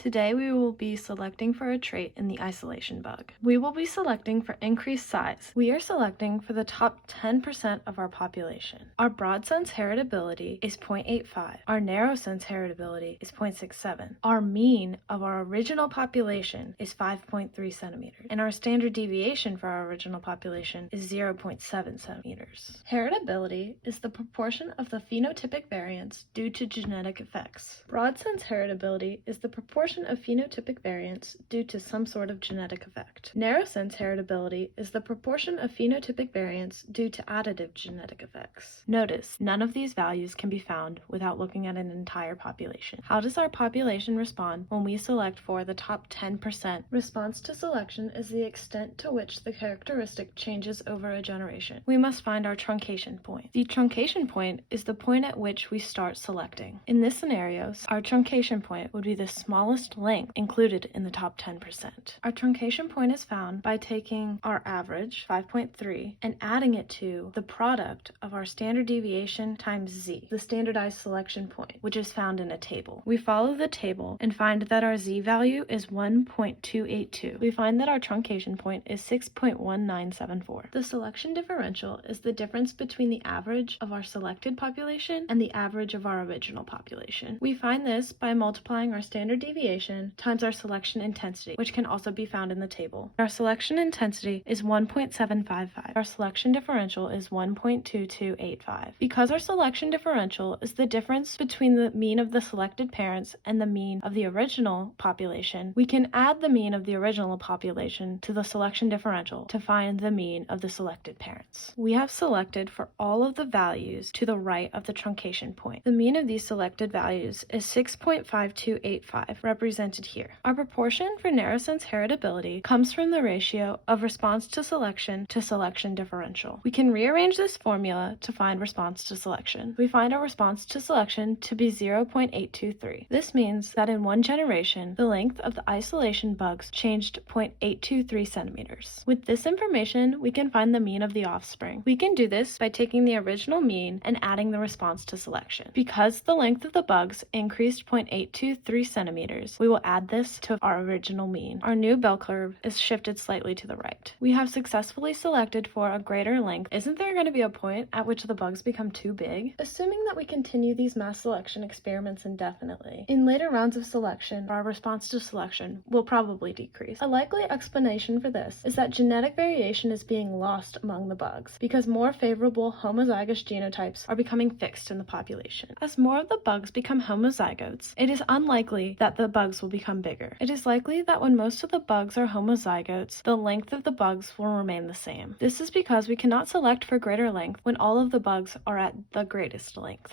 Today we will be selecting for a trait in the isolation bug. We will be selecting for increased size. We are selecting for the top 10% of our population. Our broad sense heritability is 0.85. Our narrow sense heritability is 0.67. Our mean of our original population is 5.3 centimeters. And our standard deviation for our original population is 0.7 centimeters. Heritability is the proportion of the phenotypic variance due to genetic effects. Broad sense heritability is the proportion of phenotypic variance due to some sort of genetic effect. Narrow sense heritability is the proportion of phenotypic variance due to additive genetic effects. Notice, none of these values can be found without looking at an entire population. How does our population respond when we select for the top 10%? Response to selection is the extent to which the characteristic changes over a generation. We must find our truncation point. The truncation point is the point at which we start selecting. In this scenario, our truncation point would be the smallest length included in the top 10%. Our truncation point is found by taking our average, 5.3, and adding it to the product of our standard deviation times z, the standardized selection point, which is found in a table. We follow the table and find that our z value is 1.282. We find that our truncation point is 6.1974. The selection differential is the difference between the average of our selected population and the average of our original population. We find this by multiplying our standard deviation times our selection intensity, which can also be found in the table. Our selection intensity is 1.755. Our selection differential is 1.2285. Because our selection differential is the difference between the mean of the selected parents and the mean of the original population, we can add the mean of the original population to the selection differential to find the mean of the selected parents. We have selected for all of the values to the right of the truncation point. The mean of these selected values is 6.5285, represented here. Our proportion for narrow sense heritability comes from the ratio of response to selection differential. We can rearrange this formula to find response to selection. We find our response to selection to be 0.823. This means that in one generation, the length of the isolation bugs changed 0.823 centimeters. With this information, we can find the mean of the offspring. We can do this by taking the original mean and adding the response to selection. Because the length of the bugs increased 0.823 centimeters, we will add this to our original mean. Our new bell curve is shifted slightly to the right. We have successfully selected for a greater length. Isn't there going to be a point at which the bugs become too big? Assuming that we continue these mass selection experiments indefinitely, in later rounds of selection, our response to selection will probably decrease. A likely explanation for this is that genetic variation is being lost among the bugs because more favorable homozygous genotypes are becoming fixed in the population. As more of the bugs become homozygotes, it is unlikely that the bugs will become bigger. It is likely that when most of the bugs are homozygotes, the length of the bugs will remain the same. This is because we cannot select for greater length when all of the bugs are at the greatest length.